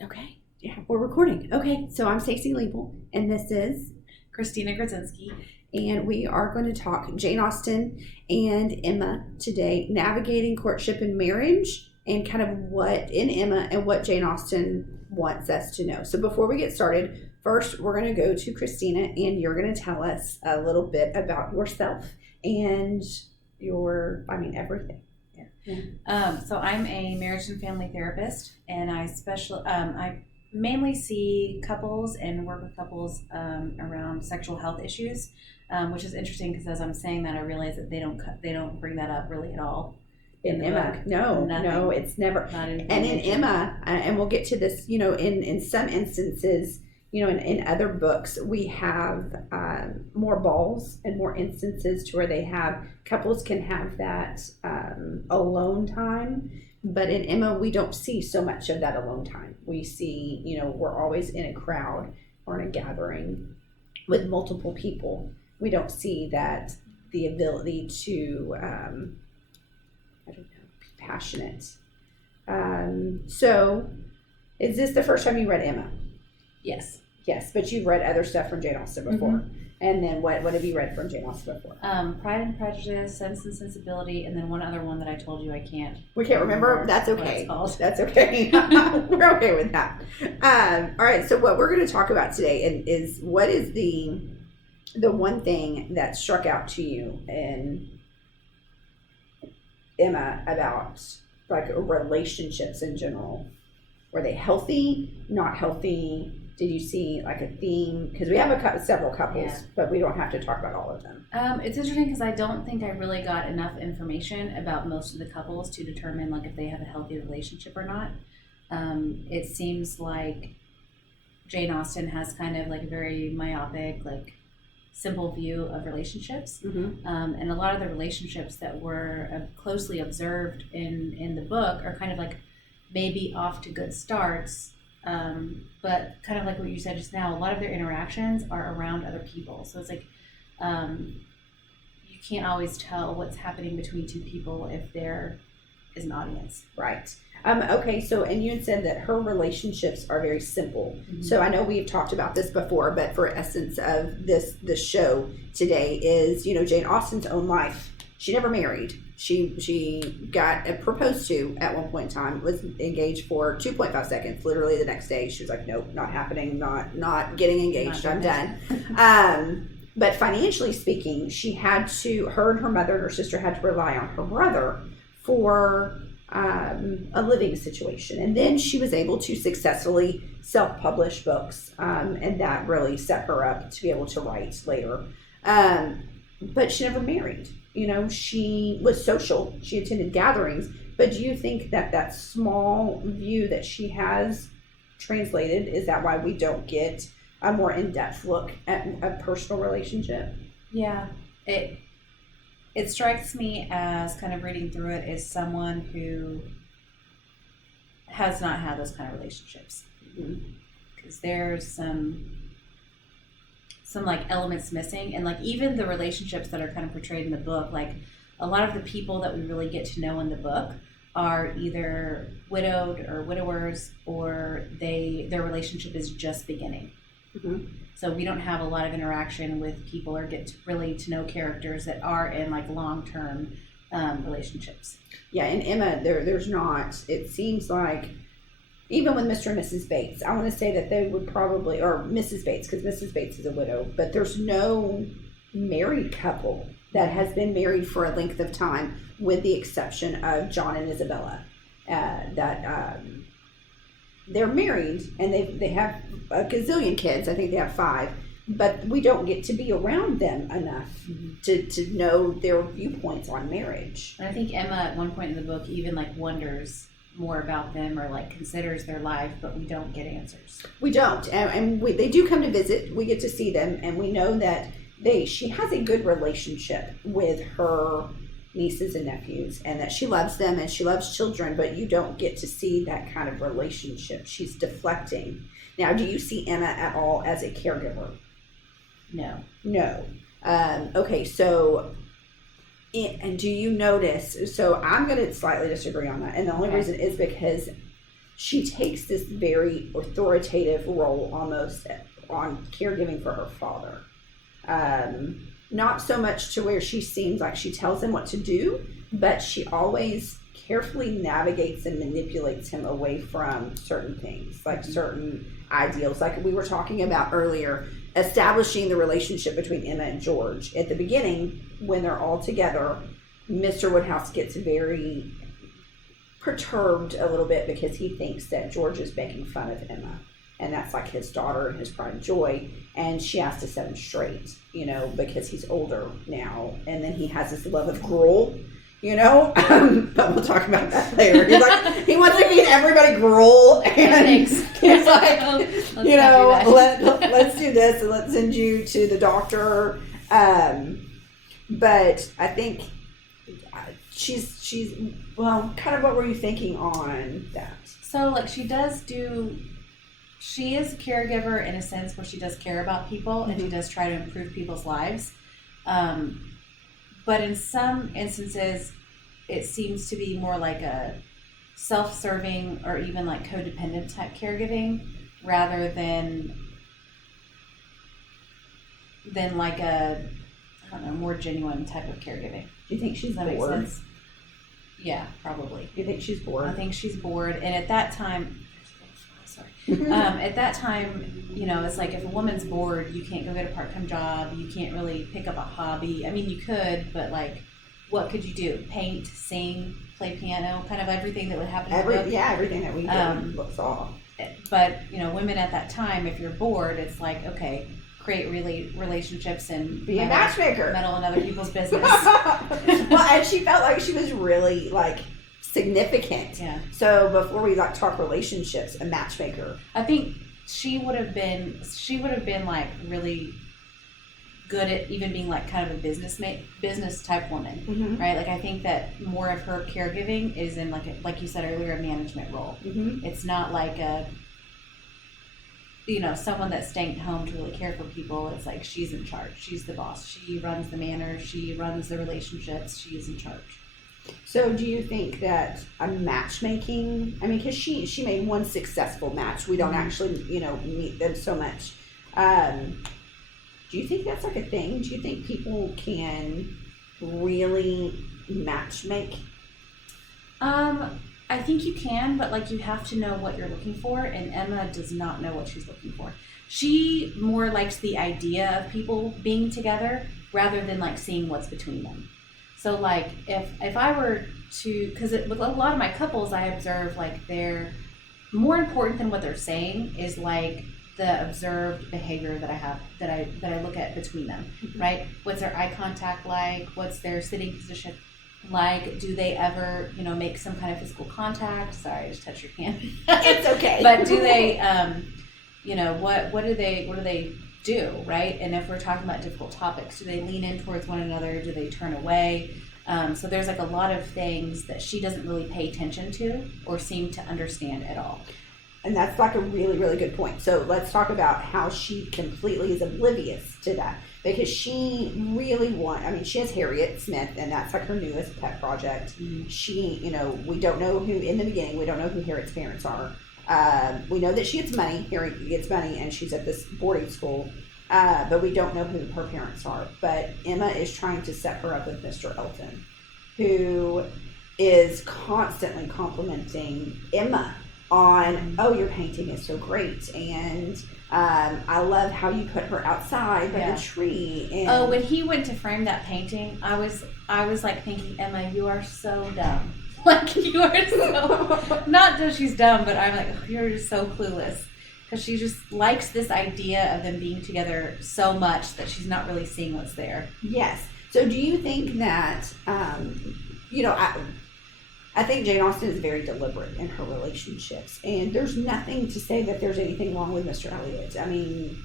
Okay. Yeah, we're recording. Okay, so I'm Stacey Liebel, and this is Christina Grodzinski. And we are going to talk Jane Austen and Emma today, navigating courtship and marriage, and kind of what in Emma and what Jane Austen wants us to know. So before we get started, first we're going to go to Christina, and you're going to tell us a little bit about yourself and everything. So I'm a marriage and family therapist, and I mainly see couples and work with couples around sexual health issues, which is interesting because as I'm saying that, I realize that they don't bring that up really at all in Emma. book. No, it's never. And in Emma, and we'll get to this, in some instances, in other books, we have more balls and more instances to where they have couples can have that alone time. But in Emma, we don't see so much of that alone time. We see, we're always in a crowd or in a gathering with multiple people. We don't see that the ability to, be passionate. So, is this the first time you read Emma? Yes. Yes, but you've read other stuff from Jane Austen before. Mm-hmm. And then what have you read from Jane Austen before? Pride and Prejudice, Sense and Sensibility, and then one other one that I told you I can't. We can't remember? That's okay. That's okay. We're okay with that. All right, so what we're going to talk about today is what is the one thing that struck out to you in Emma about like relationships in general? Were they healthy, not healthy? Did you see like a theme? Because we have several couples, but we don't have to talk about all of them. It's interesting because I don't think I really got enough information about most of the couples to determine like if they have a healthy relationship or not. It seems like Jane Austen has kind of like a very myopic, like simple view of relationships. Mm-hmm. And a lot of the relationships that were closely observed in the book are kind of like maybe off to good starts. But kind of like what you said just now, a lot of their interactions are around other people. So it's like you can't always tell what's happening between two people if there is an audience. Right. Okay, so, and you had said that her relationships are very simple. Mm-hmm. So I know we've talked about this before, but for essence of the show today is, Jane Austen's own life. She never married. She got proposed to at one point in time, was engaged for 2.5 seconds. Literally the next day, she was like, nope, not happening, not getting engaged, I'm done. But financially speaking, her and her mother and her sister had to rely on her brother for a living situation. And then she was able to successfully self-publish books, and that really set her up to be able to write later. But she never married. She was social. She attended gatherings. But do you think that small view that she has translated, is that why we don't get a more in-depth look at a personal relationship? Yeah. It strikes me as kind of reading through it as someone who has not had those kind of relationships. Because there's some like elements missing, and like even the relationships that are kind of portrayed in the book, like a lot of the people that we really get to know in the book are either widowed or widowers, or their relationship is just beginning. Mm-hmm. So we don't have a lot of interaction with people or get to know characters that are in like long-term relationships. Yeah, in Emma, there's not. It seems like even with Mr. and Mrs. Bates, I want to say that they would probably, or Mrs. Bates, because Mrs. Bates is a widow, but there's no married couple that has been married for a length of time, with the exception of John and Isabella. They're married, and they have a gazillion kids. I think they have 5, but we don't get to be around them enough to know their viewpoints on marriage. And I think Emma at one point in the book even like wonders more about them, or like considers their life, but we don't get answers. We don't, and they do come to visit. We get to see them, and we know that she has a good relationship with her nieces and nephews, and that she loves them and she loves children, but you don't get to see that kind of relationship. She's deflecting. Now, do you see Emma at all as a caregiver? No. Okay, so And do you notice, so I'm going to slightly disagree on that. And the only reason is because she takes this very authoritative role almost on caregiving for her father. Not so much to where she seems like she tells him what to do, but she always carefully navigates and manipulates him away from certain things, like certain ideals. Like we were talking about earlier, establishing the relationship between Emma and George. At the beginning, when they're all together, Mr. Woodhouse gets very perturbed a little bit because he thinks that George is making fun of Emma. And that's like his daughter and his pride and joy. And she has to set him straight, you know, because he's older now. And then he has this love of gruel, you know. But we'll talk about that later. He's like, he wants to feed everybody gruel. And he's like, you know, let's do this and let's send you to the doctor. But I think she's well, kind of what were you thinking on that? So, like, she is a caregiver in a sense where she does care about people and she does try to improve people's lives. But in some instances, it seems to be more like a self-serving or even like codependent type caregiving rather than like a, I don't know, more genuine type of caregiving. Do you think she's Does that make bored? sense? Yeah, probably. Do you think she's bored? I think she's bored. And at that time, at that time, you know, it's like if a woman's bored, you can't go get a part-time job. You can't really pick up a hobby. I mean, you could, but like, what could you do? Paint, sing, play piano, kind of everything that would happen in the book. Yeah, everything that we saw. But, you know, women at that time, if you're bored, it's like, okay, create relationships and be a matchmaker. Meddle in other people's business. Well, and she felt like she was really like significant. Yeah. So before we like talk relationships, a matchmaker. I think she would have been like really good at even being like kind of a business type woman, right? Like I think that more of her caregiving is in like you said earlier, a management role. It's not like a, you know, someone that's staying home to really care for people. It's like she's in charge. She's the boss. She runs the manor. She runs the relationships. She is in charge. So do you think that a matchmaking, I mean, because she made one successful match. We don't actually, you know, meet them so much. Do you think that's like a thing? Do you think people can really matchmake? I think you can, but like you have to know what you're looking for, and Emma does not know what she's looking for. She more likes the idea of people being together rather than like seeing what's between them. So like if I were to, because with a lot of my couples, I observe like they're more important than what they're saying is like the observed behavior that I have that I look at between them, right? What's their eye contact like? What's their sitting position like? Do they ever, you know, make some kind of physical contact? Sorry, I just touched your hand. It's okay. But do they, you know, what do they do, right? And if we're talking about difficult topics, do they lean in towards one another? Do they turn away? So there's like a lot of things that she doesn't really pay attention to or seem to understand at all. And that's like a really, really good point. So let's talk about how she completely is oblivious to that. Because she really she has Harriet Smith, and that's like her newest pet project. She, you know, we don't know who, in the beginning, we don't know who Harriet's parents are. We know that she gets money, Harriet gets money, and she's at this boarding school. But we don't know who her parents are. But Emma is trying to set her up with Mr. Elton, who is constantly complimenting Emma on, oh, your painting is so great, and I love how you put her outside by the tree. And when he went to frame that painting, I was like thinking, Emma, you are so dumb. Like you are so, not that she's dumb, but I'm like, oh, you're just so clueless. Because she just likes this idea of them being together so much that she's not really seeing what's there. Yes. So do you think that, you know, I think Jane Austen is very deliberate in her relationships. And there's nothing to say that there's anything wrong with Mr. Elliot. I mean,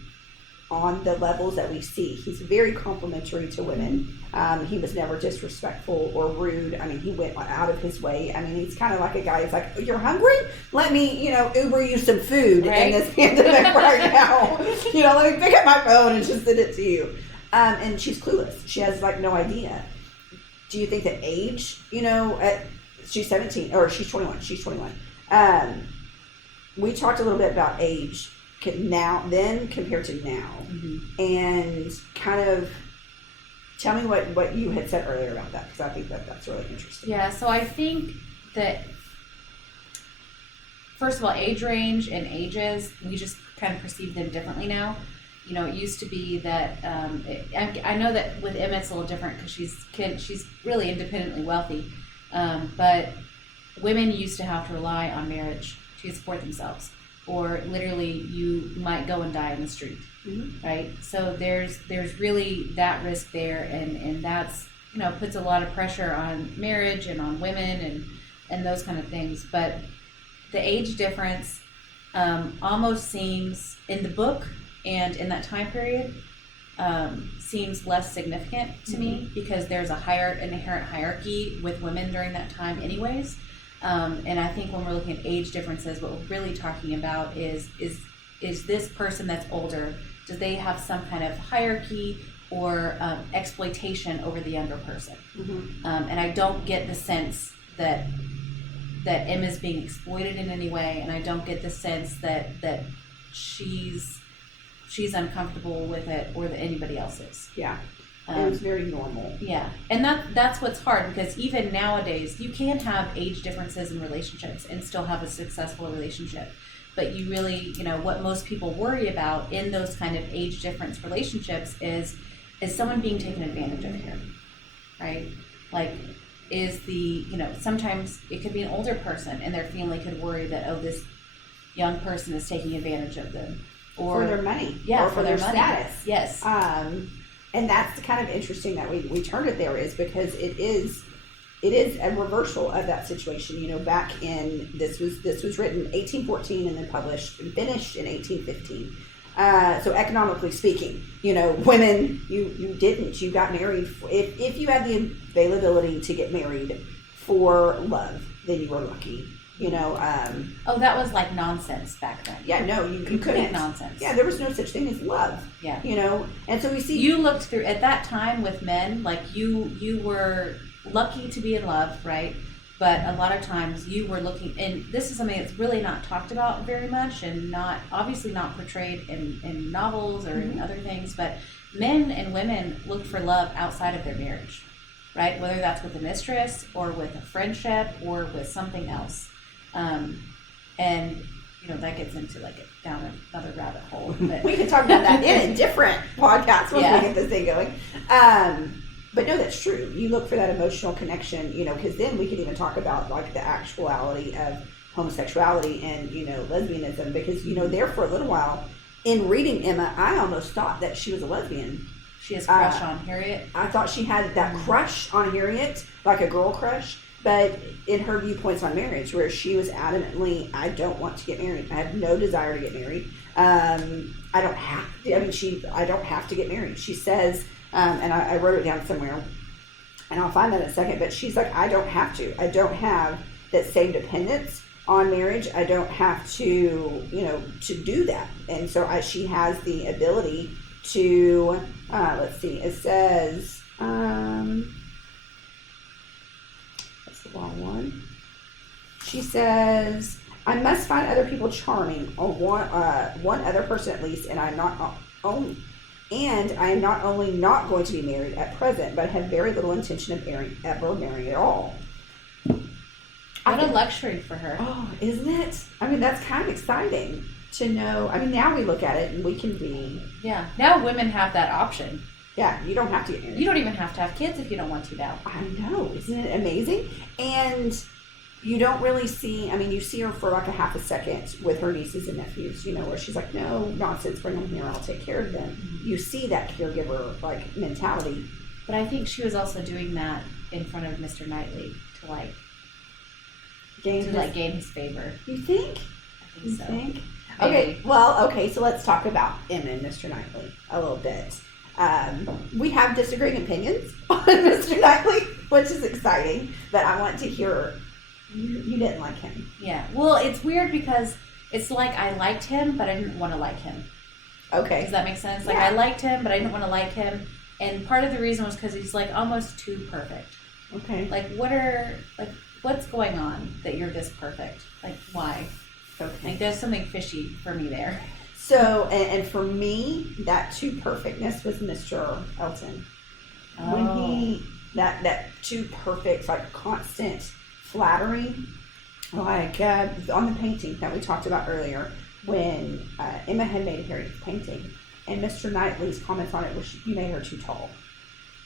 on the levels that we see, he's very complimentary to women. He was never disrespectful or rude. I mean, he went out of his way. I mean, he's kind of like a guy who's like, you're hungry? Let me, you know, Uber you some food in this pandemic right now. You know, let me pick up my phone and just send it to you. And she's clueless. She has like no idea. Do you think that age, you know, she's 17 or she's 21. She's 21. we talked a little bit about age then compared to now, and kind of tell me what you had said earlier about that, because I think that's really interesting. Yeah, so I think that, first of all, age range and ages, we just kind of perceive them differently now. You know, it used to be that, I know that with Emma it's a little different because she's really independently wealthy, but women used to have to rely on marriage to support themselves, or literally you might go and die in the street, right? So there's really that risk there, and that's, you know, puts a lot of pressure on marriage and on women and those kind of things. But the age difference almost seems, in the book and in that time period, seems less significant to me, because there's an inherent hierarchy with women during that time anyways. And I think when we're looking at age differences, what we're really talking about is this person that's older, do they have some kind of hierarchy or exploitation over the younger person? And I don't get the sense that Emma's being exploited in any way, and I don't get the sense that she's uncomfortable with it, or that anybody else is. Yeah. It was very normal. Yeah, and that's what's hard, because even nowadays you can have age differences in relationships and still have a successful relationship. But you really, you know, what most people worry about in those kind of age difference relationships is someone being taken advantage of here, right? Like, sometimes it could be an older person and their family could worry that, oh, this young person is taking advantage of them, or for their money, yeah, or for their money. status. Yes. And that's kind of interesting that we turned it there, is because it is a reversal of that situation. You know, back in, this was written 1814 and then published and finished in 1815. So economically speaking, you know, women, you got married if you had the availability to get married for love, then you were lucky. You know, that was like nonsense back then. Yeah, no, you couldn't. Nonsense. Yeah, there was no such thing as love. Yeah. You know, and so we see, you looked through, at that time with men, like you were lucky to be in love, right? But a lot of times you were looking, and this is something that's really not talked about very much, and obviously not portrayed in novels or in other things, but men and women looked for love outside of their marriage, right? Whether that's with a mistress or with a friendship or with something else. And you know, that gets into down another rabbit hole. But we can talk about that in a different podcast once we get this thing going. But no, that's true. You look for that emotional connection, you know, because then we could even talk about like the actuality of homosexuality and, you know, lesbianism, because, you know, there for a little while in reading Emma, I almost thought that she was a lesbian. She has a crush on Harriet. I thought she had that crush on Harriet, like a girl crush. But in her viewpoints on marriage, where she was adamantly, I don't want to get married. I have no desire to get married. I don't have to get married. She says, and I wrote it down somewhere, and I'll find that in a second, but she's like, I don't have to. I don't have that same dependence on marriage. I don't have to, you know, to do that. And so she has the ability to, let's see, it says, wrong one. She says, I must find other people charming, or one other person at least, and I am not only not going to be married at present, but have very little intention of ever marrying at all. What a luxury for her. Oh, isn't it? I mean, that's kind of exciting to know. I mean, now we look at it and we can be... Yeah, now women have that option. Yeah, you don't have to get married. You don't even have to have kids if you don't want to now. I know. Isn't it amazing? And you don't really see, I mean, you see her for like a half a second with her nieces and nephews, you know, where she's like, no, nonsense, bring them here, I'll take care of them. Mm-hmm. You see that caregiver, like, mentality. But I think she was also doing that in front of Mr. Knightley to gain his favor. You think? I think so. Think? Maybe. Okay, so let's talk about Emma and Mr. Knightley a little bit. We have disagreeing opinions on Mr. Knightley, which is exciting, but I want to hear, you didn't like him. Yeah, well, it's weird because it's like I liked him, but I didn't want to like him. Okay. Does that make sense? Like, yeah. I liked him, but I didn't want to like him, and part of the reason was because he's, like, almost too perfect. Okay. Like, what's going on that you're this perfect? Like, why? Okay. like there's something fishy for me there. So, and for me, that too perfectness was Mr. Elton. When he, that too perfect, like constant flattery, like on the painting that we talked about earlier, when Emma had made Harriet's painting, and Mr. Knightley's comments on it was, you made her too tall.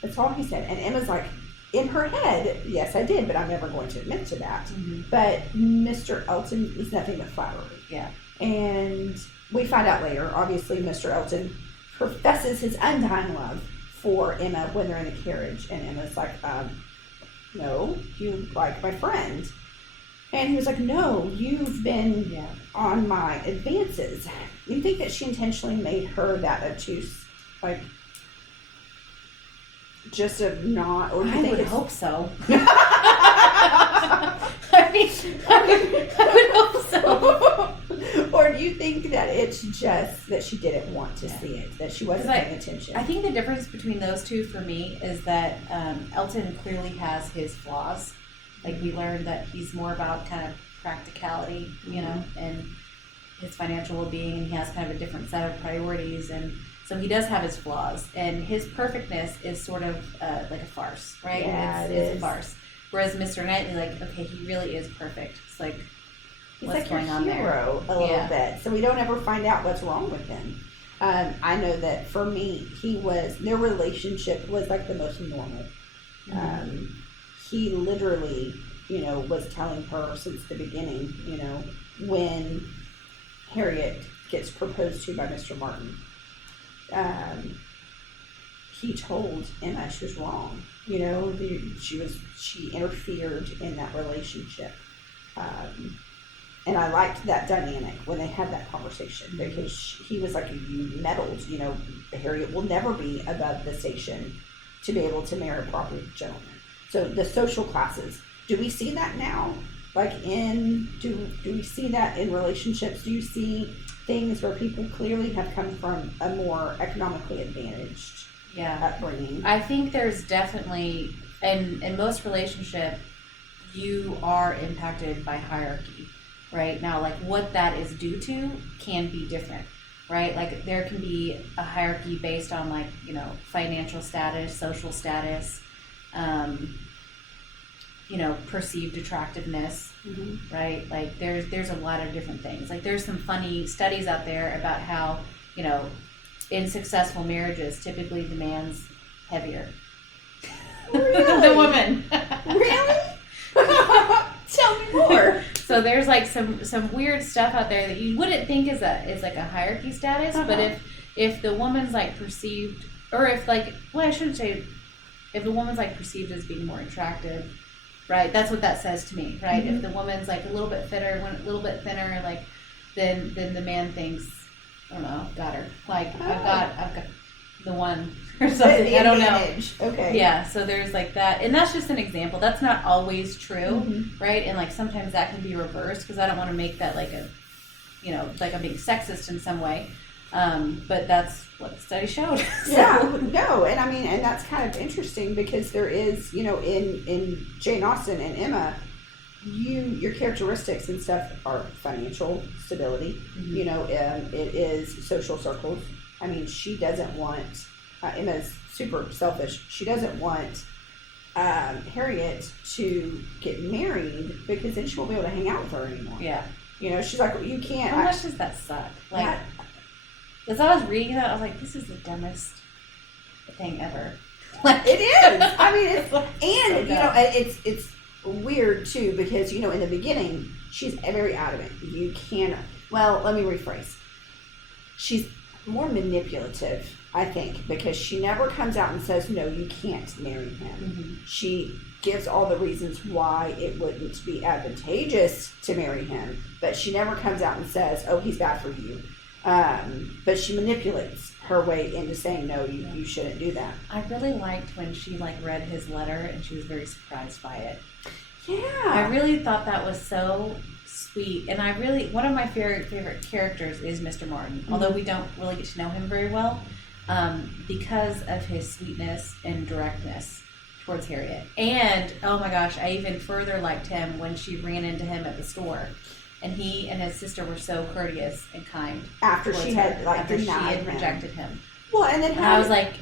That's all he said. And Emma's like, in her head, yes, I did, but I'm never going to admit to that. But Mr. Elton is nothing but flattery. Yeah. And we find out later, obviously, Mr. Elton professes his undying love for Emma when they're in the carriage. And Emma's like, no, you like my friend. And he was like, no, you've been on my advances. You think that she intentionally made her that obtuse? Like, just a not, or do you think would hope so. I would hope so. Or do you think that it's just that she didn't want to see it, that she wasn't paying attention? I think the difference between those two for me is that Elton clearly has his flaws. Like, we learned that he's more about kind of practicality, you know, and his financial well-being, and he has kind of a different set of priorities, and so he does have his flaws, and his perfectness is sort of like a farce, right? Yeah, it's a farce. Whereas Mr. Knightley, like, okay, he really is perfect. It's like, he's what's like going your on hero there? a little bit, so we don't ever find out what's wrong with him. I know that for me, their relationship was like the most normal. He literally, you know, was telling her since the beginning, you know, when Harriet gets proposed to by Mr. Martin, he told Emma she was wrong. You know, she interfered in that relationship. And I liked that dynamic when they had that conversation, because he was like, you meddled, you know, Harriet will never be above the station to be able to marry a proper gentleman. So the social classes, do we see that now? Like do we see that in relationships? Do you see things where people clearly have come from a more economically advantaged upbringing? I think there's definitely, in most relationship, you are impacted by hierarchy, right? Now, like, what that is due to can be different, right? Like, there can be a hierarchy based on, like, you know, financial status, social status, you know, perceived attractiveness, right? Like, there's a lot of different things. Like, there's some funny studies out there about how, you know, in successful marriages, typically the man's heavier Really? than the woman. Really? Tell me more. So there's like some weird stuff out there that you wouldn't think is like a hierarchy status, but if the woman's like perceived, or if like, well, I shouldn't say, if the woman's like perceived as being more attractive, right? That's what that says to me, right? If the woman's like a little bit fitter, a little bit thinner, like then the man thinks, I don't know, got her. Like I've got the one or something. I don't know. Okay. Yeah. So there's like that, and that's just an example. That's not always true, right? And like sometimes that can be reversed, because I don't want to make that like a, you know, like I'm being sexist in some way. But that's what the study showed. No, and I mean, and that's kind of interesting, because there is, you know, in Jane Austen and Emma, your characteristics and stuff are financial stability. You know, it is social circles. I mean, she doesn't want, Emma's super selfish. She doesn't want Harriet to get married, because then she won't be able to hang out with her anymore. Yeah. You know, she's like, well, you can't. How much does that suck? Like, as I was reading that, I was like, this is the dumbest thing ever. Like, it is. I mean, it's, so and, you know, it's weird too, because, you know, in the beginning, she's very adamant. You can't, well, let me rephrase. She's more manipulative, I think, because she never comes out and says, no, you can't marry him. She gives all the reasons why it wouldn't be advantageous to marry him, but she never comes out and says, oh, he's bad for you. But she manipulates her way into saying, no, you shouldn't do that. I really liked when she like read his letter and she was very surprised by it. Yeah. I really thought that was so sweet. And I really, one of my favorite characters is Mr. Martin, although we don't really get to know him very well, because of his sweetness and directness towards Harriet. And, oh my gosh, I even further liked him when she ran into him at the store. and he and his sister were so courteous and kind After towards she had her, like after she denied had him. rejected him. Well, and then And I was like,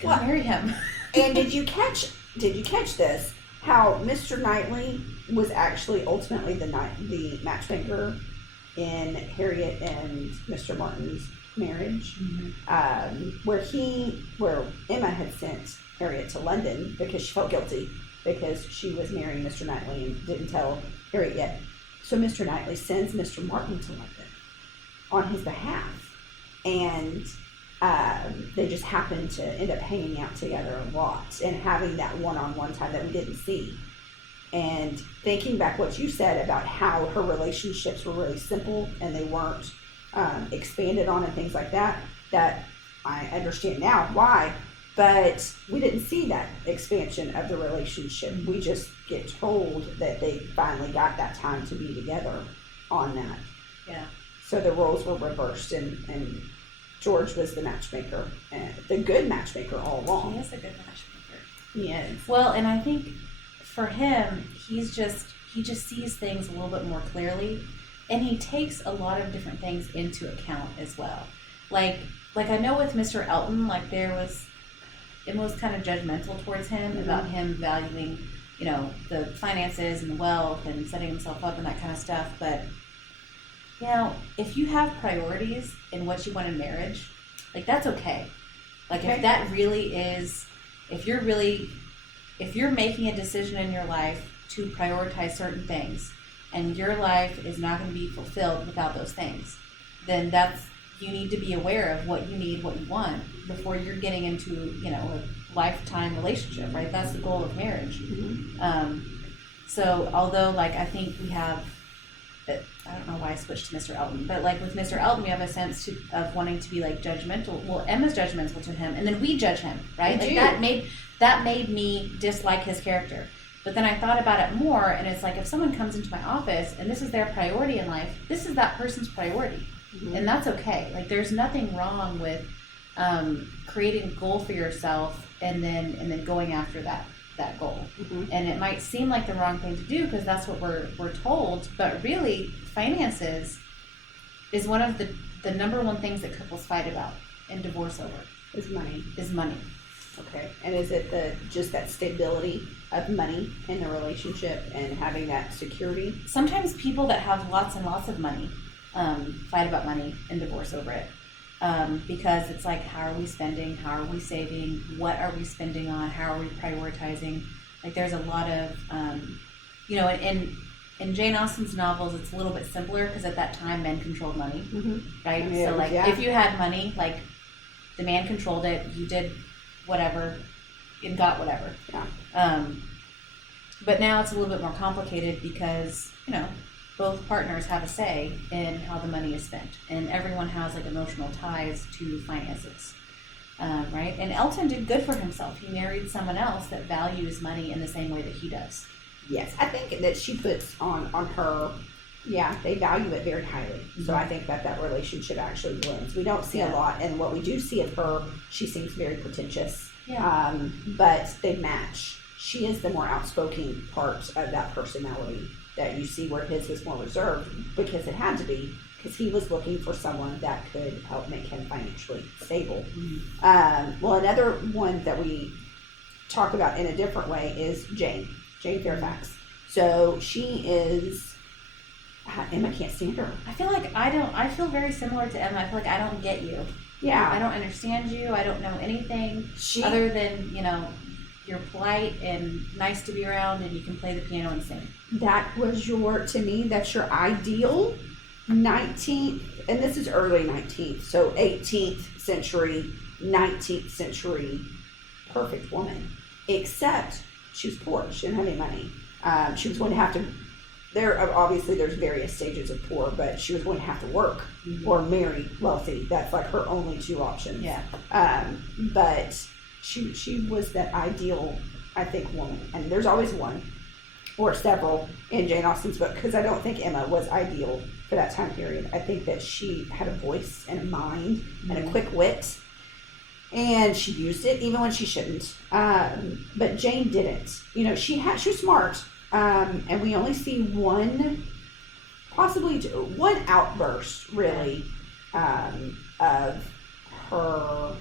"Can marry him?" And did you catch this? How Mr. Knightley was actually ultimately the matchmaker in Harriet and Mr. Martin's marriage, where Emma had sent Harriet to London because she felt guilty because she was marrying Mr. Knightley and didn't tell Harriet yet. So Mr. Knightley sends Mr. Martin to London on his behalf, and they just happened to end up hanging out together a lot and having that one-on-one time that we didn't see. And thinking back what you said about how her relationships were really simple and they weren't expanded on and things like that, that I understand now why. But we didn't see that expansion of the relationship. We just get told that they finally got that time to be together on that. Yeah. So the roles were reversed, and George was the matchmaker, the good matchmaker all along. He is a good matchmaker. He is. Well, and I think for him, he just sees things a little bit more clearly, and he takes a lot of different things into account as well. Like I know with Mr. Elton, like it was kind of judgmental towards him about him valuing, the finances and the wealth and setting himself up and that kind of stuff. But, if you have priorities in what you want in marriage, like that's okay. Like if that really is, if you're making a decision in your life to prioritize certain things and your life is not going to be fulfilled without those things, then you need to be aware of what you need, what you want before you're getting into, a lifetime relationship, right? That's the goal of marriage. So although I think we have, I don't know why I switched to Mr. Elton, but with Mr. Elton, we have a sense of wanting to be judgmental. Well, Emma's judgmental to him, and then we judge him, right? That made me dislike his character. But then I thought about it more, and it's if someone comes into my office and this is their priority in life, this is that person's priority. And that's okay. There's nothing wrong with creating a goal for yourself and then going after that goal. And it might seem like the wrong thing to do because that's what we're told, but really finances is one of the number one things that couples fight about and divorce over. Is money. Okay. And is it just that stability of money in the relationship and having that security? Sometimes people that have lots and lots of money fight about money and divorce over it. Because it's how are we spending? How are we saving? What are we spending on? How are we prioritizing? There's a lot of, in Jane Austen's novels, it's a little bit simpler because at that time men controlled money, right? If you had money, the man controlled it, you did whatever and got whatever. Yeah. But now it's a little bit more complicated because, both partners have a say in how the money is spent, and everyone has emotional ties to finances, right? And Elton did good for himself. He married someone else that values money in the same way that he does. Yes, I think that she puts on her. Yeah, they value it very highly. So I think that relationship actually blends. We don't see a lot, and what we do see of her, she seems very pretentious. Yeah. But they match. She is the more outspoken part of that personality that you see, where his was more reserved because it had to be, because he was looking for someone that could help make him financially stable. Well, another one that we talk about in a different way is Jane Fairfax. So she is, Emma can't stand her. I feel very similar to Emma. I feel I don't get you. Yeah. I don't understand you. I don't know anything other than, you're polite and nice to be around and you can play the piano and sing. That was that's your ideal 19th, and this is early 19th, so 18th century, 19th century perfect woman, except she was poor. She didn't have any money. She was going to have to, obviously there's various stages of poor, but she was going to have to work or marry wealthy. That's her only two options. Yeah. But she was that ideal, I think, woman. And there's always one or several in Jane Austen's book, because I don't think Emma was ideal for that time period. I think that she had a voice and a mind and a quick wit, and she used it even when she shouldn't. But Jane didn't. She was smart, and we only see one possibly one outburst, really, of her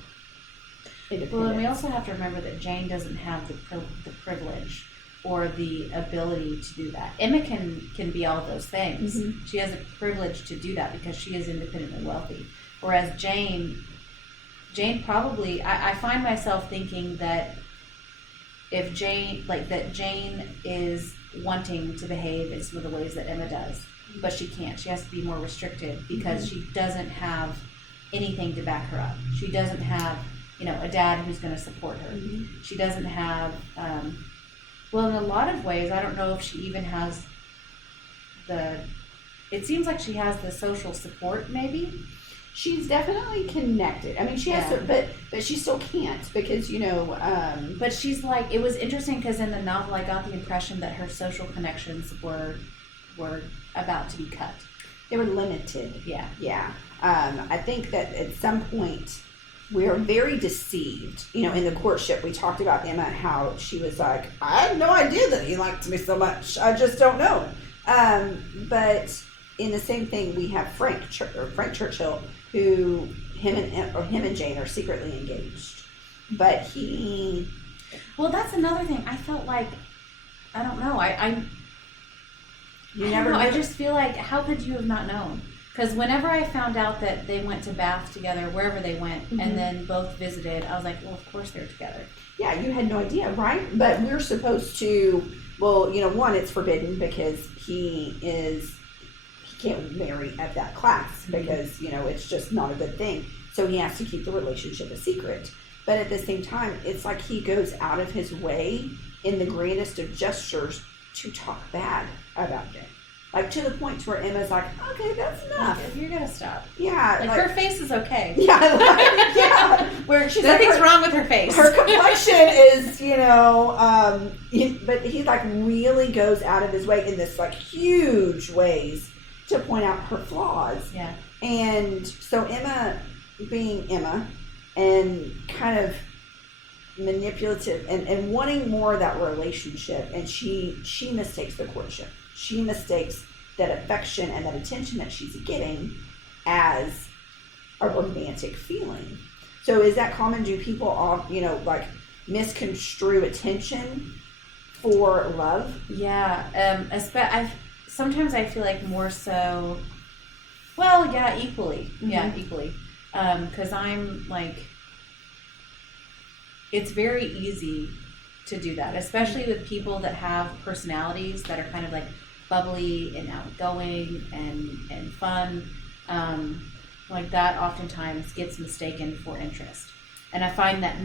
independence. Well, and we also have to remember that Jane doesn't have the privilege or the ability to do that. Emma can be all of those things. Mm-hmm. She has a privilege to do that because she is independently wealthy. Whereas Jane probably, I find myself thinking that if Jane is wanting to behave in some of the ways that Emma does, but she can't. She has to be more restricted because she doesn't have anything to back her up. She doesn't have, a dad who's going to support her. Mm-hmm. She doesn't have, well, in a lot of ways, I don't know if she even has it seems like she has the social support, maybe. She's definitely connected. I mean, she has to, but she still can't because, But she's like, it was interesting because in the novel I got the impression that her social connections were about to be cut. They were limited. Yeah. Yeah. I think that at some point we are very deceived. In the courtship, we talked about Emma, how she was like, I had no idea that he liked me so much. I just don't know. But in the same thing, we have Frank Churchill, who him and Jane are secretly engaged. But well, that's another thing. I felt like, I don't know. I just feel like, how could you have not known? Because whenever I found out that they went to Bath together, wherever they went, and then both visited, I was like, well, of course they're together. Yeah, you had no idea, right? But we're supposed to, well, one, it's forbidden because he can't marry at that class because, it's just not a good thing. So he has to keep the relationship a secret. But at the same time, it's like he goes out of his way in the grandest of gestures to talk bad about Jane. Like, to the point where Emma's like, okay, that's enough. You're going to stop. Yeah. Like, her face is okay. Yeah. Yeah. Where she's nothing's wrong with her face. Her complexion is, but he, like, really goes out of his way in this, like, huge ways to point out her flaws. Yeah. And so Emma, being Emma, and kind of manipulative and wanting more of that relationship, and she mistakes the courtship. She mistakes that affection and that attention that she's getting as a romantic feeling. So is that common? Do people all, like, misconstrue attention for love? Yeah. Sometimes I feel like more so, well, yeah, equally. Mm-hmm. Yeah, equally. Because I'm like, it's very easy to do that, especially with people that have personalities that are kind of like bubbly and outgoing and fun. Like that oftentimes gets mistaken for interest. And I find that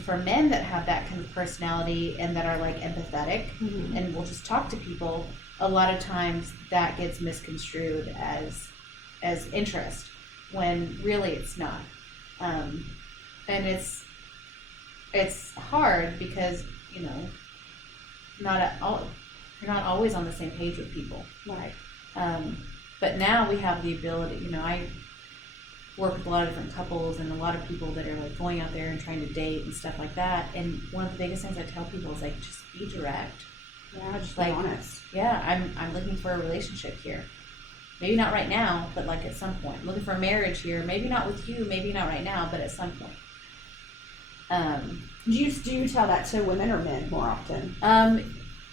for men that have that kind of personality and that are like empathetic and will just talk to people, a lot of times that gets misconstrued as interest when really it's not. And it's hard because, you're not always on the same page with people. Right. But now we have the ability, I work with a lot of different couples and a lot of people that are like going out there and trying to date and stuff like that. And one of the biggest things I tell people is like, just be direct. Yeah, just like, be honest. Yeah, I'm looking for a relationship here. Maybe not right now, but like at some point. I'm looking for a marriage here. Maybe not with you, maybe not right now, but at some point. Do you tell that to women or men more often?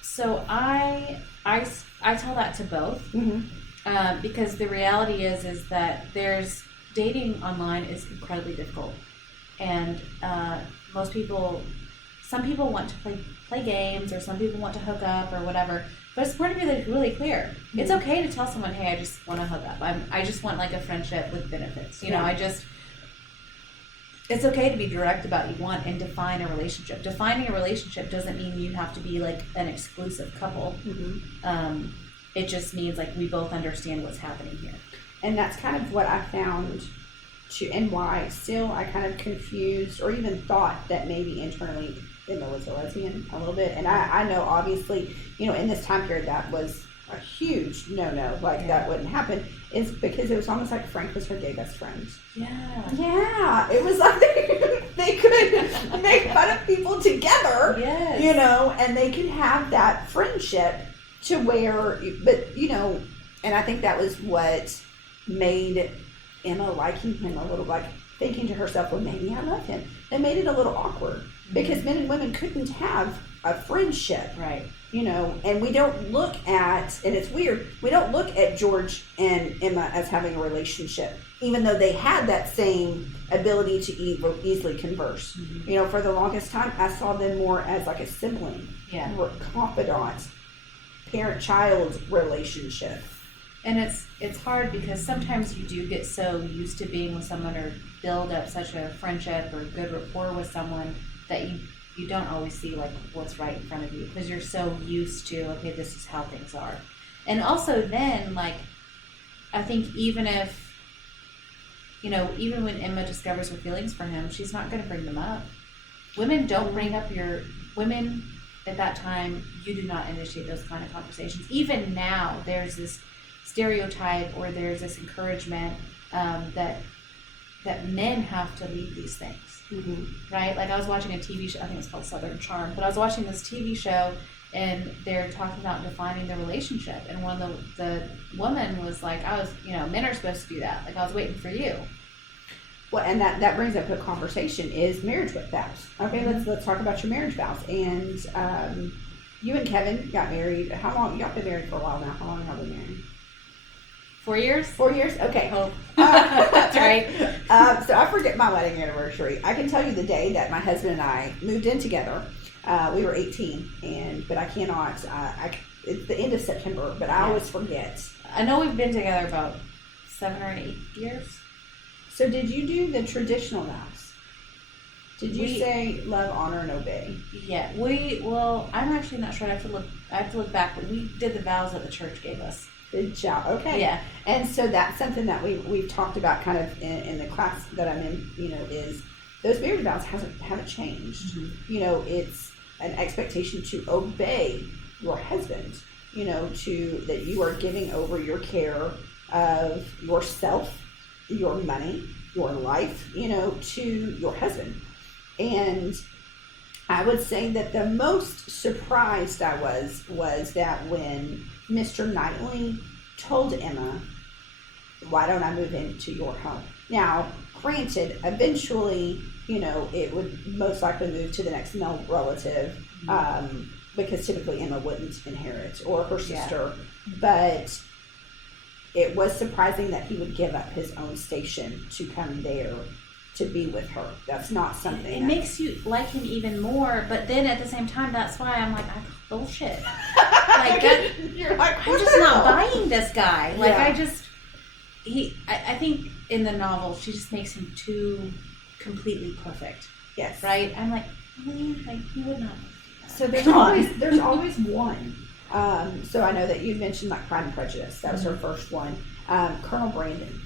So I tell that to both, because the reality is that dating online is incredibly difficult, and some people want to play games, or some people want to hook up or whatever. But it's important to be really clear. Mm-hmm. It's okay to tell someone, hey, I just want to hook up. I just want like a friendship with benefits. It's okay to be direct about what you want and define a relationship. Defining a relationship doesn't mean you have to be like an exclusive couple. Mm-hmm. It just means like we both understand what's happening here. And that's kind of what I found and why still I kind of confused or even thought that maybe internally Emma was a lesbian a little bit. And I know obviously, in this time period that was a huge no-no, that wouldn't happen, is because it was almost like Frank was her gay best friend. Yeah, it was like they could make fun of people together, and they could have that friendship to where, but And I think that was what made Emma liking him a little, like thinking to herself, well, maybe I love him. It made it a little awkward because men and women couldn't have a friendship. Right. And we don't look at, and it's weird, we don't look at George and Emma as having a relationship, even though they had that same ability to easily converse. For the longest time, I saw them more as like a sibling, or confidant, parent-child relationship. And it's hard because sometimes you do get so used to being with someone or build up such a friendship or good rapport with someone that you don't always see like what's right in front of you because you're so used to, okay, this is how things are. And also then, like, I think even if, even when Emma discovers her feelings for him, she's not going to bring them up. Women don't bring up women at that time, you do not initiate those kind of conversations. Even now, there's this stereotype or there's this encouragement that men have to lead these things. Right? Like I was watching a TV show, I think it's called Southern Charm, but I was watching this TV show and they're talking about defining the relationship. And one of the woman was like, men are supposed to do that. Like I was waiting for you. Well, and that brings up a conversation is marriage vows. Okay, let's talk about your marriage vows. And you and Kevin got married. How long? Y'all been married for a while now. How long have you been married? 4 years? 4 years? Okay. Oh. That's right. So I forget my wedding anniversary. I can tell you the day that my husband and I moved in together. We were 18, but I cannot. It's the end of September, but I always forget. I know we've been together about 7 or 8 years. So did you do the traditional vows? Did you say love, honor, and obey? Yeah. I'm actually not sure. I have to look back, but we did the vows that the church gave us. Good job. Okay. Yeah. And so that's something that we've talked about kind of in the class that I'm in, is those marriage vows haven't changed. It's an expectation to obey your husband, that you are giving over your care of yourself, your money, your life, to your husband. And I would say that the most surprised I was that when Mr. Knightley told Emma, why don't I move into your home? Now, granted, eventually, it would most likely move to the next male relative, because typically Emma wouldn't inherit, or her sister, but it was surprising that he would give up his own station to come there to be with her. That's not something. It makes you like him even more, but then at the same time, that's why I'm like, bullshit. Like you're like, I'm just not buying this guy. Like I think in the novel she just makes him too completely perfect. Yes. Right? I'm like, really? Like you would not. So there's always one. So I know that you mentioned like Pride and Prejudice. That was her first one. Colonel Brandon.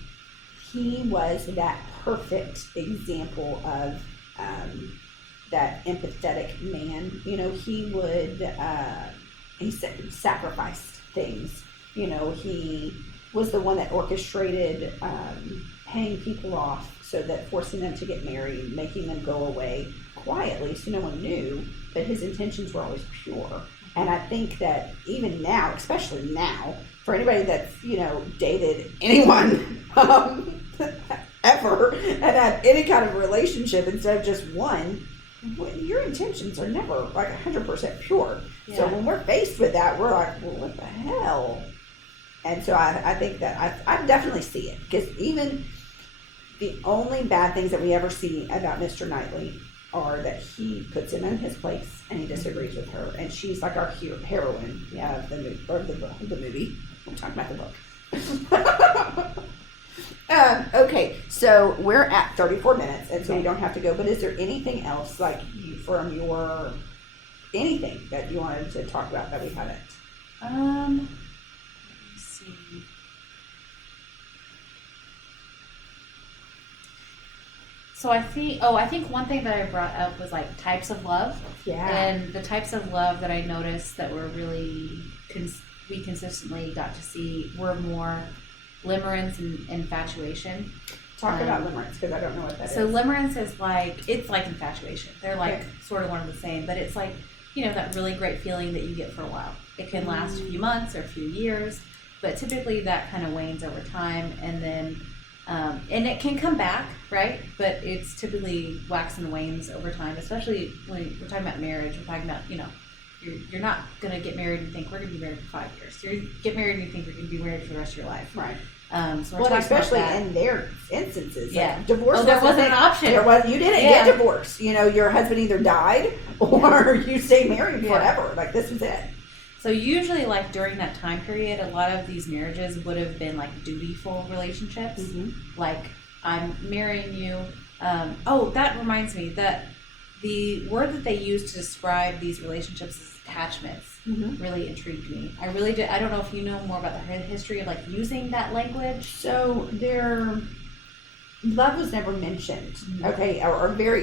He was that perfect example of that empathetic man. He would he sacrificed things. He was the one that orchestrated paying people off so that forcing them to get married, making them go away quietly so no one knew, but his intentions were always pure. And I think that even now, especially now, for anybody that's, dated anyone ever and had any kind of relationship instead of just one, your intentions are never like 100% pure. Yeah. So when we're faced with that, we're like, well, what the hell? And so I think that I definitely see it, because even the only bad things that we ever see about Mr. Knightley are that he puts him in his place and he disagrees with her, and she's like our heroine of the movie. I'm talking about the book. Okay, so we're at 34 minutes, and so we don't have to go. But is there anything else, like from your anything that you wanted to talk about that we haven't? Let me see. So I think one thing that I brought up was like types of love. Yeah. And the types of love that I noticed that were really we consistently got to see were more limerence and infatuation. Talk about limerence, because I don't know what that is. So limerence is like, it's like infatuation. They're like sort of one and the same, but it's like, that really great feeling that you get for a while. It can last a few months or a few years. but typically that kind of wanes over time, and then and it can come back, right? But it's typically wax and wanes over time, especially when we're talking about marriage. We're talking about, you're not going to get married and think we're going to be married for 5 years. You get married and you think you're going to be married for the rest of your life. Right. So well, especially in their instances. Yeah. Like divorce there wasn't an option. You didn't get divorced. Your husband either died or you stayed married forever. Like, this was it. So usually, like, during that time period, a lot of these marriages would have been like dutiful relationships. Mm-hmm. Like, I'm marrying you. That reminds me that the word that they use to describe these relationships as attachments really intrigued me. I really did. I don't know if you know more about the history of, like, using that language. So love was never mentioned. Okay,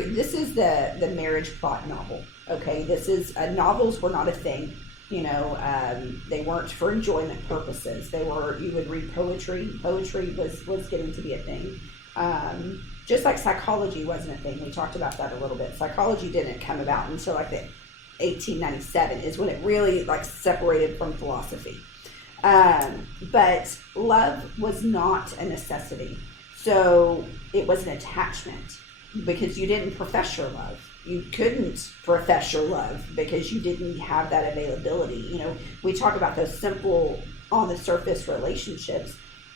this is the marriage plot novel. Okay, this is novels were not a thing. They weren't for enjoyment purposes. You would read poetry. Poetry was getting to be a thing. Just like psychology wasn't a thing. We talked about that a little bit. Psychology didn't come about until like the 1897 is when it really like separated from philosophy. But love was not a necessity. So it was an attachment because you didn't profess your love. You couldn't profess your love because you didn't have that availability. We talk about those simple on the surface relationships.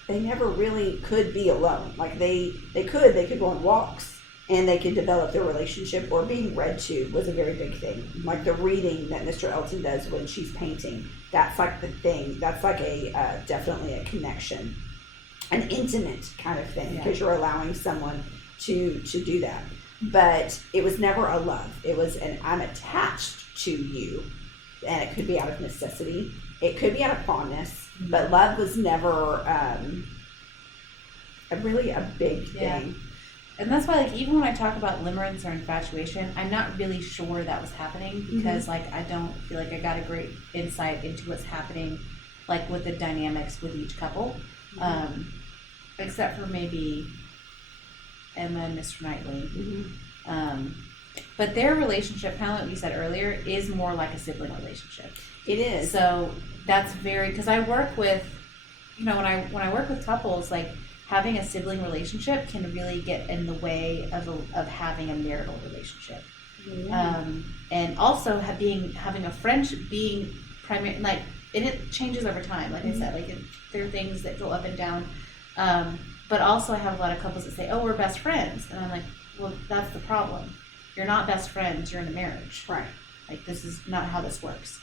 They never really could be alone. Like they could go on walks and they could develop their relationship, or being read to was a very big thing. Like the reading that Mr. Elton does when she's painting, that's like the thing. That's like definitely a connection, an intimate kind of thing, because you're allowing someone to do that. But it was never a love. It was I'm attached to you, and it could be out of necessity. It could be out of fondness, but love was never really a big thing. And that's why, like, even when I talk about limerence or infatuation, I'm not really sure that was happening because, like, I don't feel like I got a great insight into what's happening, like, with the dynamics with each couple, except for maybe Emma and Mr. Knightley. But their relationship, kind of like you said earlier, is more like a sibling relationship. It is. So that's because I work with, when I work with couples, like, having a sibling relationship can really get in the way of having a marital relationship. And also having a friendship being primary, like, and it changes over time. Like I said, like, there are things that go up and down. But also I have a lot of couples that say, oh, we're best friends. And I'm like, well, that's the problem. You're not best friends. You're in a marriage. Right. Like, this is not how this works.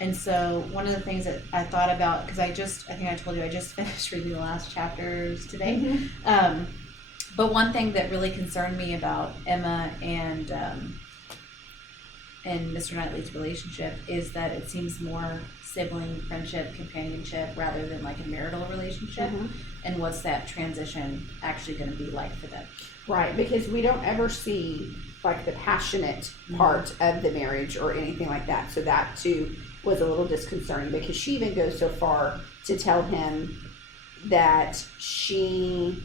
And so one of the things that I thought about, because I think I told you, I just finished reading the last chapters today. But one thing that really concerned me about Emma and Mr. Knightley's relationship is that it seems more sibling, friendship, companionship, rather than like a marital relationship. And what's that transition actually going to be like for them? Right, because we don't ever see like the passionate part of the marriage or anything like that. So that too was a little disconcerting, because she even goes so far to tell him that she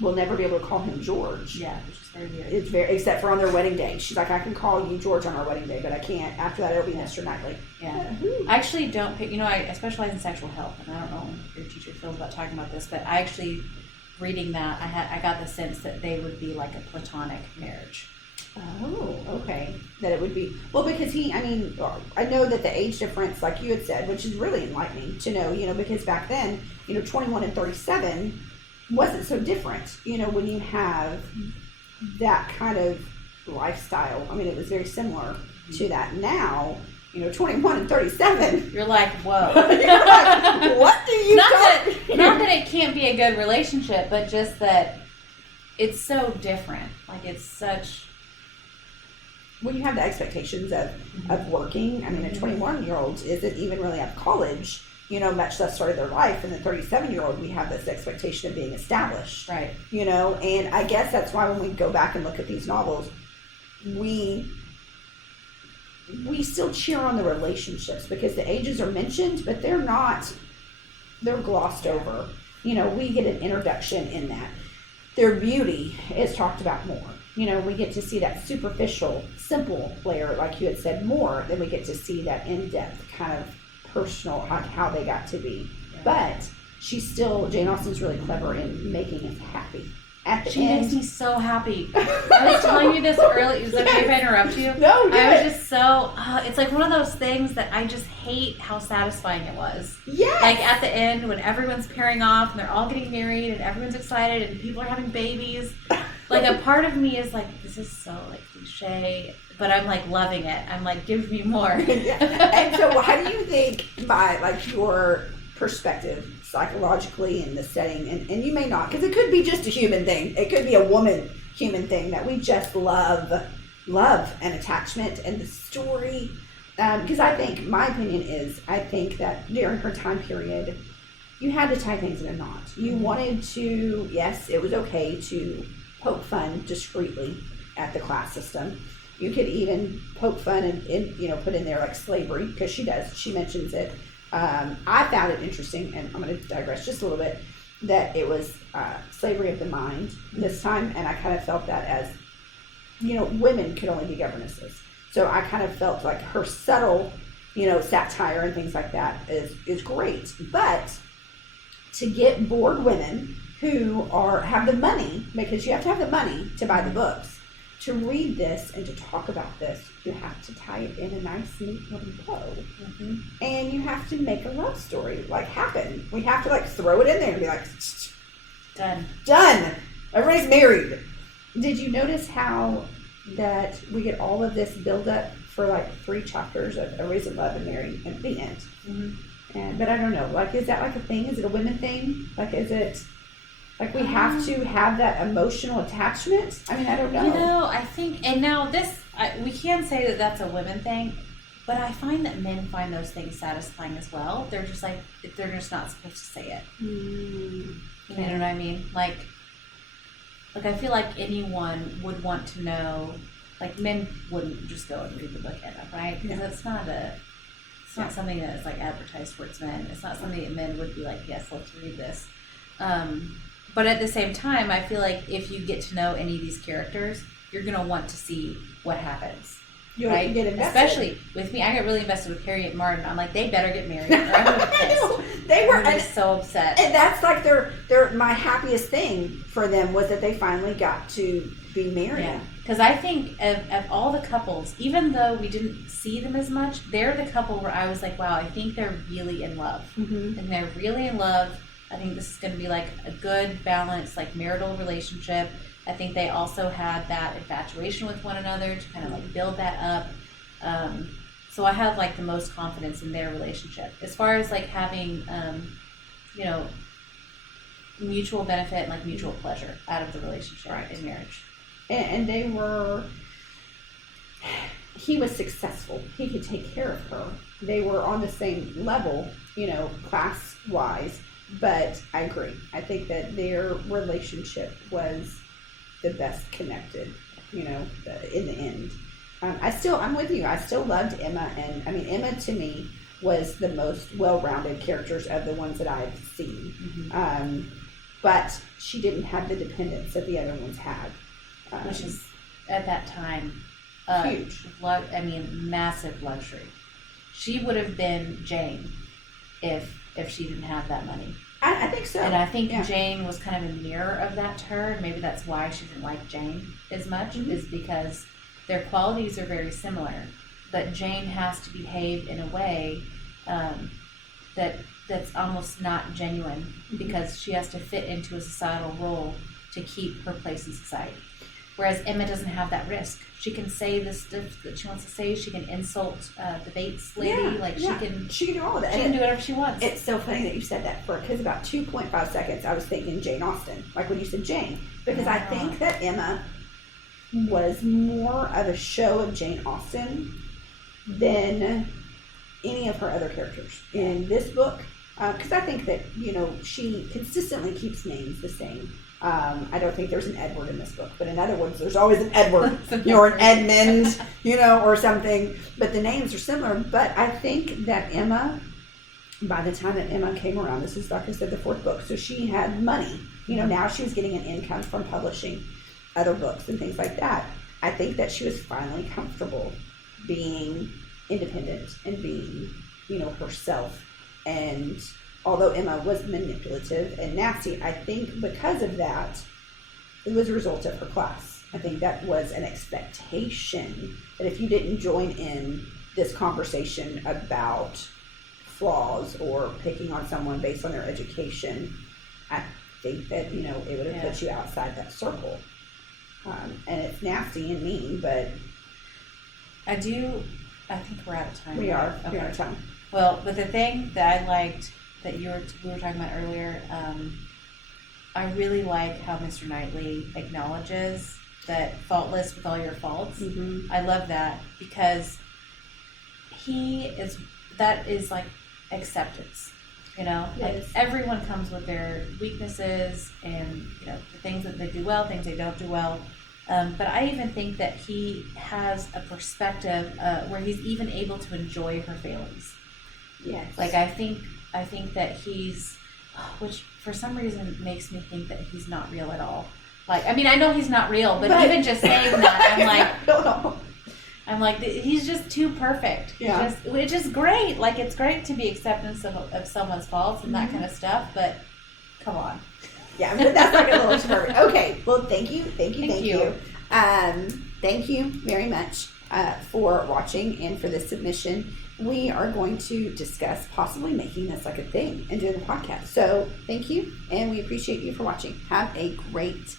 will never be able to call him George. Yeah, which is very weird. It's except for on their wedding day. She's like, I can call you George on our wedding day, but I can't. After that, it'll be Mr. Knightley. Yeah. I actually don't pick, I specialize in sexual health, and I don't know if your teacher feels about talking about this, but I actually, reading that, I got the sense that they would be like a platonic marriage. Oh, okay. That it would be, well, because I know that the age difference, like you had said, which is really enlightening to know, because back then, 21 and 37 wasn't so different, when you have that kind of lifestyle. It was very similar to that. Now, 21 and 37. You're like, whoa. You're like, what do you Not that it can't be a good relationship, but just that it's so different. Like, it's such... When you have the expectations of working, a 21-year-old isn't even really out of college, much less started their life. And the 37-year-old, we have this expectation of being established. Right. And I guess that's why when we go back and look at these novels, we still cheer on the relationships, because the ages are mentioned, but they're glossed over. We get an introduction in that. Their beauty is talked about more. We get to see that superficial, simple layer, like you had said, more than we get to see that in-depth kind of personal, like how they got to be. Yeah. But Jane Austen's really clever in making us happy. At the She end, makes me so happy. I was telling you this early. Is it okay if I interrupt you? No, I was just so. It's like one of those things that I just hate how satisfying it was. Yes. Like at the end when everyone's pairing off and they're all getting married and everyone's excited and people are having babies. Like a part of me is like, this is so like cliche, but I'm like loving it. I'm like, give me more. Yeah. And so, how do you think, by like your perspective, psychologically in the setting, and you may not, because it could be just a human thing. It could be a woman human thing that we just love and attachment and the story. Because I think, my opinion is, I think that during her time period, you had to tie things in a knot. You wanted to, yes, it was okay to poke fun discreetly at the class system. You could even poke fun and put in there like slavery, because she mentions it. I found it interesting, and I'm going to digress just a little bit, that it was slavery of the mind this time, and I kind of felt that as, women could only be governesses. So I kind of felt like her subtle, satire and things like that is great. But to get bored women who have the money, because you have to have the money to buy the books, to read this and to talk about this, you have to tie it in a nice, neat little bow. Mm-hmm. And you have to make a love story happen. We have to throw it in there and be like, done. Everybody's married. Did you notice how that we get all of this build up for 3 chapters of Everybody's in Love and Married at the end? Mm-hmm. But I don't know. Is that a thing? Is it a women thing? Is it? We have to have that emotional attachment? I mean, I don't know. I think, and now we can say that that's a women thing, but I find that men find those things satisfying as well. They're just they're just not supposed to say it. You know what I mean? I feel like anyone would want to know, men wouldn't just go and read the book, right? Because it's not something that is advertised towards men. It's not something that men would be like, yes, let's read this. But at the same time, I feel like if you get to know any of these characters, you're going to want to see what happens. Right? Get invested. Especially with me, I got really invested with Harry and Martin. I'm like, they better get married, or I'm going to be pissed. They were so upset. And that's their my happiest thing for them was that they finally got to be married. Yeah. Because I think of all the couples, even though we didn't see them as much, they're the couple where I was like, wow, I think they're really in love. Mm-hmm. And they're really in love. I think this is going to be a good, balanced, marital relationship. I think they also had that infatuation with one another to kind of build that up. So I have the most confidence in their relationship. As far as having, mutual benefit and mutual pleasure out of the relationship in marriage. And they were, he was successful. He could take care of her. They were on the same level, class-wise. But I agree. I think that their relationship was the best connected, in the end. I'm with you. I still loved Emma. And I mean, Emma to me was the most well-rounded characters of the ones that I've seen. Mm-hmm. But she didn't have the dependence that the other ones had. Which is, at that time, huge. Massive luxury. She would have been Jane if she didn't have that money. I think so. And I think Jane was kind of a mirror of that to her, and maybe that's why she didn't like Jane as much, is because their qualities are very similar. But Jane has to behave in a way that's almost not genuine, because she has to fit into a societal role to keep her place in society. Whereas Emma doesn't have that risk. She can say the stuff that she wants to say. She can insult the Bates lady. She can do all of that. She can do whatever she wants. It's so funny that you said that, because about 2.5 seconds I was thinking Jane Austen, when you said Jane, because I think that Emma was more of a show of Jane Austen than any of her other characters in this book, because I think that she consistently keeps names the same. I don't think there's an Edward in this book, but in other words, there's always an Edward, or an Edmund, or something. But the names are similar. But I think that Emma, by the time that Emma came around, this is, like I said, the 4th book, so she had money. Now she was getting an income from publishing other books and things like that. I think that she was finally comfortable being independent and being herself. And although Emma was manipulative and nasty, I think because of that, it was a result of her class. I think that was an expectation that if you didn't join in this conversation about flaws or picking on someone based on their education, I think that, it would have put you outside that circle. And it's nasty and mean, but I think we're out of time. We are. Okay. We're out of time. Well, but the thing that I liked that we were talking about earlier, I really like how Mr. Knightley acknowledges that faultless with all your faults. Mm-hmm. I love that because that is like acceptance. Yes. Like everyone comes with their weaknesses and the things that they do well, things they don't do well. But I even think that he has a perspective where he's even able to enjoy her failings. Yes. Like I think that which for some reason makes me think that he's not real at all. Like, I mean, I know he's not real, but even just saying that, I'm like, he's just too perfect. Yeah. Which is great. Like, it's great to be acceptance of someone's faults and that kind of stuff, but come on. Yeah, but that's not going to look perfect. Okay, well, thank you. Thank you very much for watching and for this submission. We are going to discuss possibly making this like a thing and doing a podcast. So thank you, and we appreciate you for watching. Have a great